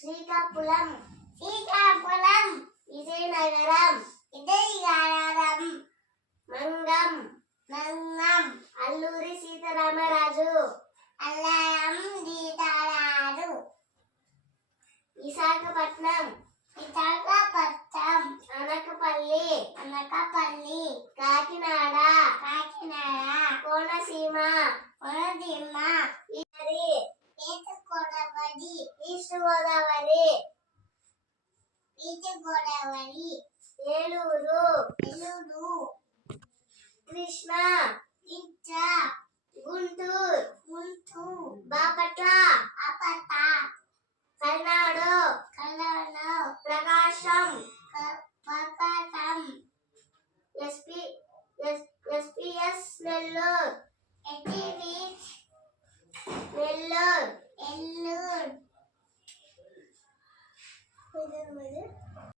Srikakulam Srikakulam Vizianagaram Vizianagaram Mangam Mangam Alluri Sitaramaraju alarm Sitaramaraju Visakhapatnam Visakhapatnam Anakapalli Anakapalli Kakinada Kakinada Konaseema Konaseema east Godavari Eluru Eluru Krishna Krishna Guntur Guntur Bapatla Bapatla కర్నాడు కర్నాడు Prakasam Prakasam SPS Nellore Nellore Nellore